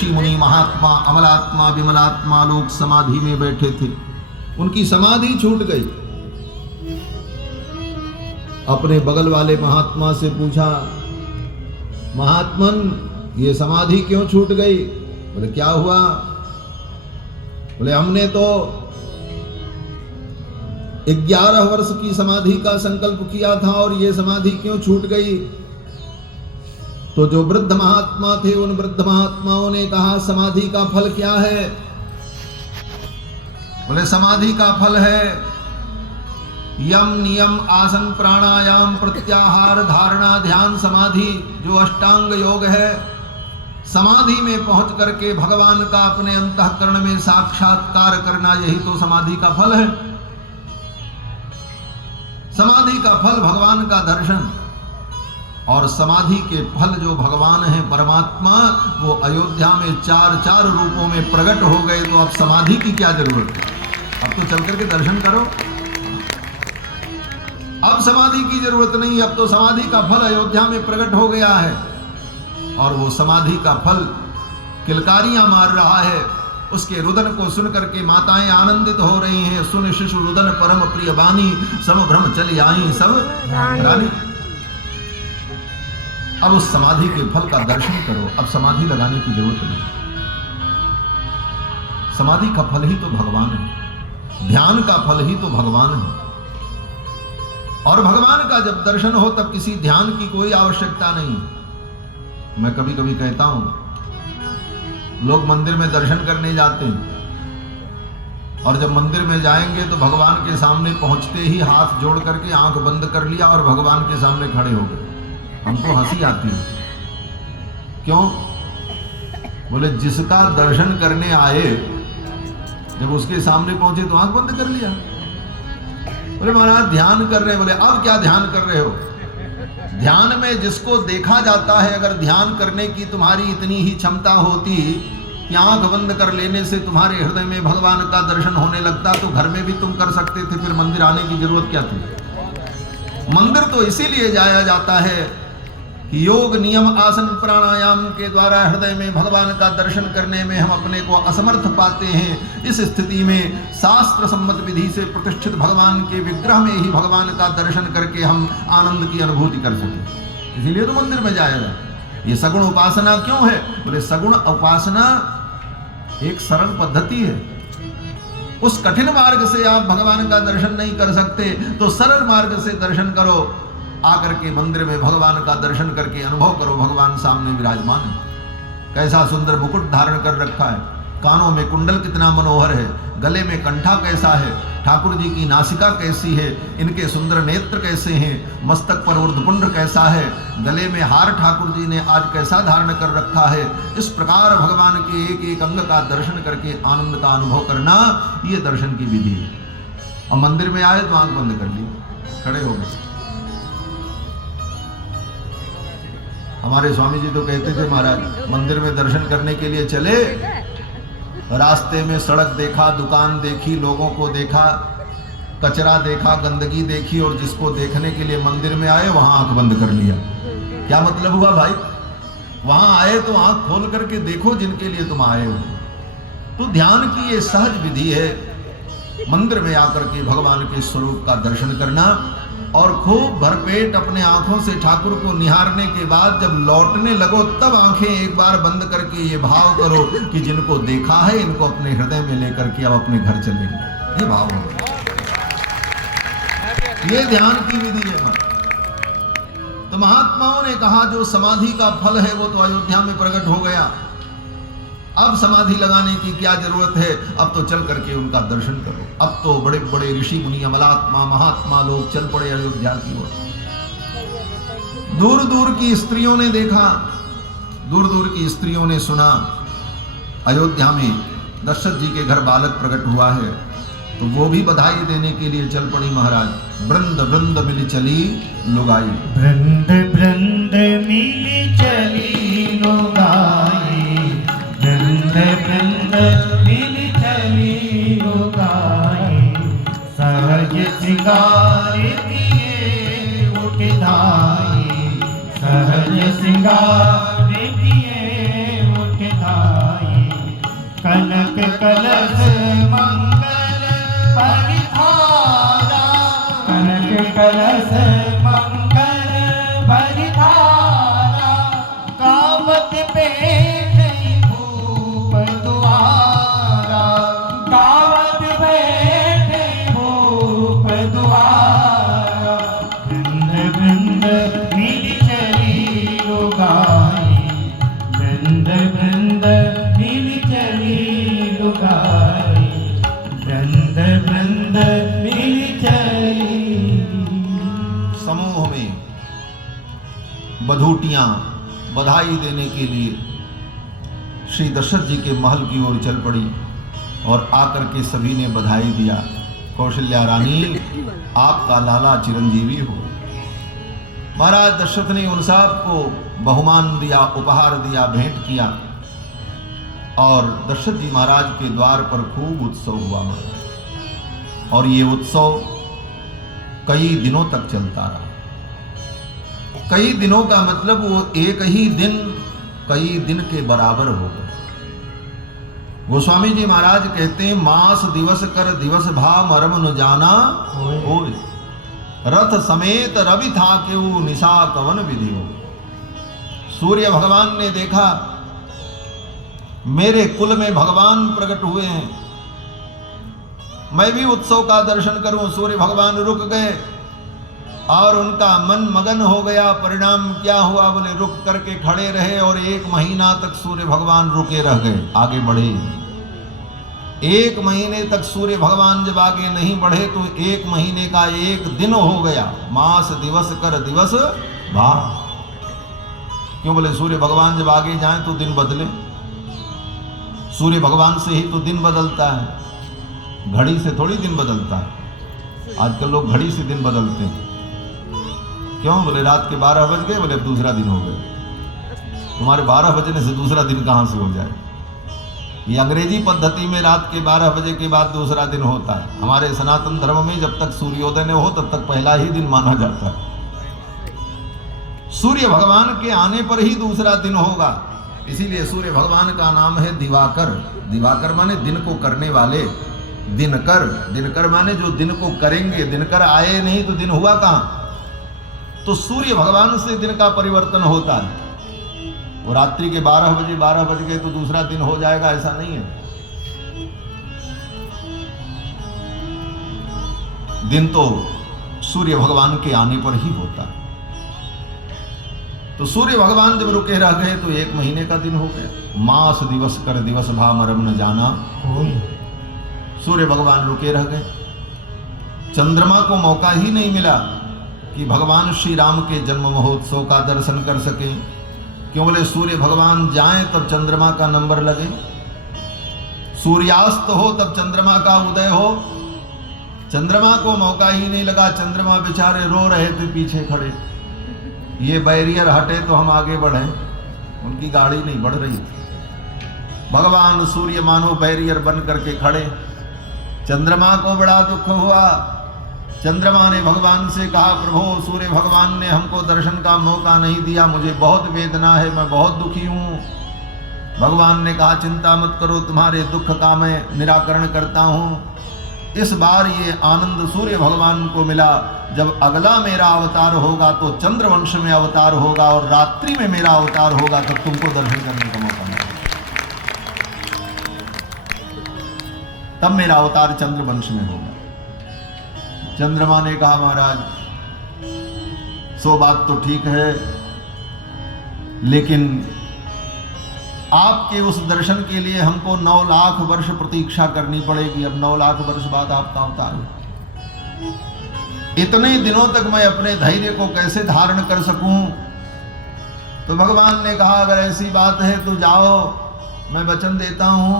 ऋषि मुनि महात्मा अमलात्मा विमलात्मा लोग समाधि में बैठे थे, उनकी समाधि छूट गई। अपने बगल वाले महात्मा से पूछा, महात्मन ये समाधि क्यों छूट गई? बोले क्या हुआ? बोले हमने तो 11 वर्ष की समाधि का संकल्प किया था और ये समाधि क्यों छूट गई? तो जो वृद्ध महात्मा थे उन वृद्ध महात्माओं ने कहा, समाधि का फल क्या है? बोले समाधि का फल है यम नियम आसन प्राणायाम प्रत्याहार धारणा ध्यान समाधि, जो अष्टांग योग है। समाधि में पहुंच करके भगवान का अपने अंतःकरण में साक्षात्कार करना, यही तो समाधि का फल है। समाधि का फल भगवान का दर्शन, और समाधि के फल जो भगवान है परमात्मा, वो अयोध्या में 4 रूपों में प्रकट हो गए। तो अब समाधि की क्या जरूरत है? अब तो चल करके दर्शन करो। अब समाधि की जरूरत नहीं, अब तो समाधि का फल अयोध्या में प्रकट हो गया है। और वो समाधि का फल किलकारियां मार रहा है, उसके रुदन को सुन करके माताएं आनंदित हो रही हैं। सुन शिशु रुदन परम प्रिय बानी, सम भ्रम चली आई सब रानी। अब उस समाधि के फल का दर्शन करो, अब समाधि लगाने की जरूरत नहीं। समाधि का फल ही तो भगवान है, ध्यान का फल ही तो भगवान है। और भगवान का जब दर्शन हो तब किसी ध्यान की कोई आवश्यकता नहीं। मैं कभी कभी कहता हूं, लोग मंदिर में दर्शन करने जाते हैं और जब मंदिर में जाएंगे तो भगवान के सामने पहुंचते ही हाथ जोड़ करके आंख बंद कर लिया और भगवान के सामने खड़े हो गए। हमको हंसी आती है। क्यों? बोले जिसका दर्शन करने आए, जब उसके सामने पहुंचे तो आंख बंद कर लिया। बोले महाराज ध्यान कर रहे हैं। बोले अब क्या ध्यान कर रहे हो? ध्यान में जिसको देखा जाता है, अगर ध्यान करने की तुम्हारी इतनी ही क्षमता होती कि आंख बंद कर लेने से तुम्हारे हृदय में भगवान का दर्शन होने लगता, तो घर में भी तुम कर सकते थे, फिर मंदिर आने की जरूरत क्या थी? मंदिर तो इसीलिए जाया जाता है कि योग नियम आसन प्राणायाम के द्वारा हृदय में भगवान का दर्शन करने में हम अपने को असमर्थ पाते हैं। इस स्थिति में शास्त्र सम्मत विधि से प्रतिष्ठित भगवान के विग्रह में ही भगवान का दर्शन करके हम आनंद की अनुभूति कर सकें। इसीलिए तो मंदिर में जाया जाता। ये सगुण उपासना क्यों है? बोले सगुण उपासना एक सरल पद्धति है। उस कठिन मार्ग से आप भगवान का दर्शन नहीं कर सकते, तो सरल मार्ग से दर्शन करो। आकर के मंदिर में भगवान का दर्शन करके अनुभव करो, भगवान सामने विराजमान है। कैसा सुंदर मुकुट धारण कर रखा है, कानों में कुंडल कितना मनोहर है, गले में कंठा कैसा है, ठाकुर जी की नासिका कैसी है, इनके सुंदर नेत्र कैसे हैं, मस्तक पर ऊर्ध्वपुंड कैसा है, गले में हार ठाकुर जी ने आज कैसा धारण कर रखा है। इस प्रकार भगवान के एक एक अंग का दर्शन करके आनंद का अनुभव करना, ये दर्शन की विधि है। और मंदिर में आए तो आंख बंद कर ली, खड़े हो गए। हमारे स्वामी जी तो कहते थे, महाराज मंदिर में दर्शन करने के लिए चले, रास्ते में सड़क देखा, दुकान देखी, लोगों को देखा, कचरा देखा, गंदगी देखी, और जिसको देखने के लिए मंदिर में आए वहां आंख बंद कर लिया। क्या मतलब हुआ भाई? वहां आए तो आंख खोल करके देखो जिनके लिए तुम आए हो। तो ध्यान की ये सहज विधि है, मंदिर में आकर के भगवान के स्वरूप का दर्शन करना, और खूब भरपेट अपने आंखों से ठाकुर को निहारने के बाद जब लौटने लगो तब आंखें एक बार बंद करके ये भाव करो कि जिनको देखा है इनको अपने हृदय में लेकर के अब अपने घर चलेंगे। ये भाव हो, ये ध्यान की विधि है। तो महात्माओं ने कहा जो समाधि का फल है वो तो अयोध्या में प्रकट हो गया, अब समाधि लगाने की क्या जरूरत है? अब तो चल करके उनका दर्शन करो। अब तो बड़े बड़े ऋषि मुनि अमलात्मा महात्मा लोग चल पड़े अयोध्या की ओर। दूर दूर की स्त्रियों ने देखा, दूर दूर की स्त्रियों ने सुना, अयोध्या में दशरथ जी के घर बालक प्रकट हुआ है, तो वो भी बधाई देने के लिए चल पड़ी। महाराज वृंद वृंद मिली चली लुगाई, वृंद वृंद मिली चली लुगाई, वृंद वृंद मिली चली लुगाई, सहज सिंगार दिए उठ धाई, सहज सिंगार दिए उठ धाई। कनक कलश मंगल परिधारा, कनक कलश मंगल परिधारा, कामत पे नहीं भूप द्वारा, कामत पे नहीं भूप द्वारा, वृंद वृंद मिल चली लुगाई, वृंद वृंद मिल चली लुगाई, वृंद वृंद मिल चली। समूह में बधूटियां बधाई देने के लिए श्री दशरथ जी के महल की ओर चल पड़ी और आकर के सभी ने बधाई दिया, कौशल्या रानी आपका लाला चिरंजीवी हो। महाराज दशरथ ने उन साहब को बहुमान दिया, उपहार दिया, भेंट किया और दशरथ जी महाराज के द्वार पर खूब उत्सव हुआ और ये उत्सव कई दिनों तक चलता रहा। कई दिनों का मतलब वो एक ही दिन कई दिन के बराबर हो गए। गोस्वामी जी महाराज कहते हैं, मास दिवस कर दिवस भा मरम न जाना होय, रथ समेत रवि था केऊ निशा कवन विधि हो। सूर्य भगवान ने देखा मेरे कुल में भगवान प्रकट हुए हैं, मैं भी उत्सव का दर्शन करूं। सूर्य भगवान रुक गए और उनका मन मगन हो गया। परिणाम क्या हुआ? बोले रुक करके खड़े रहे और 1 महीना तक सूर्य भगवान रुके रह गए, आगे बढ़े। 1 महीने तक सूर्य भगवान जब आगे नहीं बढ़े तो 1 महीने का 1 दिन हो गया। मास दिवस कर दिवस भा, क्यों? बोले सूर्य भगवान जब आगे जाएं तो दिन बदले। सूर्य भगवान से ही तो दिन बदलता है, घड़ी से थोड़ी दिन बदलता है। आजकल लोग घड़ी से दिन बदलते हैं। क्यों? बोले रात के 12 बज गए, बोले दूसरा दिन हो गया। तुम्हारे 12 बजने से दूसरा दिन कहाँ से हो जाए? ये अंग्रेजी पद्धति में रात के 12 बजे के बाद दूसरा दिन होता है। हमारे सनातन धर्म में जब तक सूर्योदय न हो तब तक पहला ही दिन माना जाता है। सूर्य भगवान के आने पर ही दूसरा दिन होगा। इसीलिए सूर्य भगवान का नाम है दिवाकर। दिवाकर माने दिन को करने वाले, दिनकर। दिनकर माने जो दिन को करेंगे। दिनकर आए नहीं तो दिन हुआ कहाँ? तो सूर्य भगवान से दिन का परिवर्तन होता है। वो रात्रि के 12 बज गए तो दूसरा दिन हो जाएगा, ऐसा नहीं है। दिन तो सूर्य भगवान के आने पर ही होता है। तो सूर्य भगवान जब रुके रह गए तो 1 महीने का दिन हो गया। मास दिवस कर दिवस भा मरम न जाना। सूर्य भगवान रुके रह गए। चंद्रमा को मौका ही नहीं मिला कि भगवान श्री राम के जन्म महोत्सव का दर्शन कर सके। क्यों? बोले सूर्य भगवान जाएं तब चंद्रमा का नंबर लगे, सूर्यास्त हो तब चंद्रमा का उदय हो। चंद्रमा को मौका ही नहीं लगा। चंद्रमा बेचारे रो रहे थे पीछे खड़े। ये बैरियर हटे तो हम आगे बढ़े, उनकी गाड़ी नहीं बढ़ रही थी। भगवान सूर्य मानो बैरियर बन करके खड़े। चंद्रमा को बड़ा दुख हुआ। चंद्रमा ने भगवान से कहा, प्रभु सूर्य भगवान ने हमको दर्शन का मौका नहीं दिया, मुझे बहुत वेदना है, मैं बहुत दुखी हूँ। भगवान ने कहा, चिंता मत करो, तुम्हारे दुख का मैं निराकरण करता हूँ। इस बार ये आनंद सूर्य भगवान को मिला। जब अगला मेरा अवतार होगा तो चंद्रवंश में अवतार होगा और रात्रि में मेरा अवतार होगा, तब तुमको दर्शन करने का मौका मिलेगा। तब मेरा अवतार चंद्रवंश में होगा। चंद्रमा ने कहा, महाराज सो बात तो ठीक है, लेकिन आपके उस दर्शन के लिए हमको 9 लाख वर्ष प्रतीक्षा करनी पड़ेगी। अब 9 लाख वर्ष बाद आपका अवतार हो। इतने दिनों तक मैं अपने धैर्य को कैसे धारण कर सकूं? तो भगवान ने कहा, अगर ऐसी बात है तो जाओ, मैं वचन देता हूं,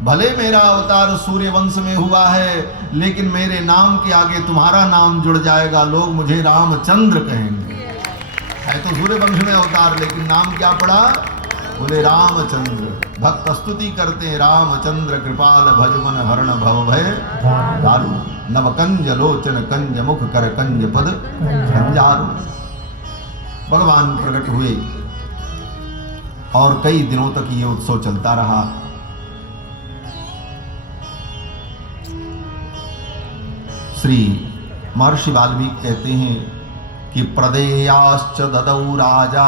भले मेरा अवतार सूर्य वंश में हुआ है, लेकिन मेरे नाम के आगे तुम्हारा नाम जुड़ जाएगा, लोग मुझे रामचंद्र कहेंगे। है तो सूर्य वंश में अवतार, लेकिन नाम क्या पड़ा? बोले रामचंद्र। भक्त स्तुति करते हैं, रामचंद्र कृपाल भजमन हरण भव भय दारू, नवकंज लोचन कंज मुख कर कंज पद झंझारू। भगवान प्रकट हुए और कई दिनों तक ये उत्सव चलता रहा। श्री महर्षि वाल्मीकि कहते हैं कि प्रदेयाश्च ददौ राजा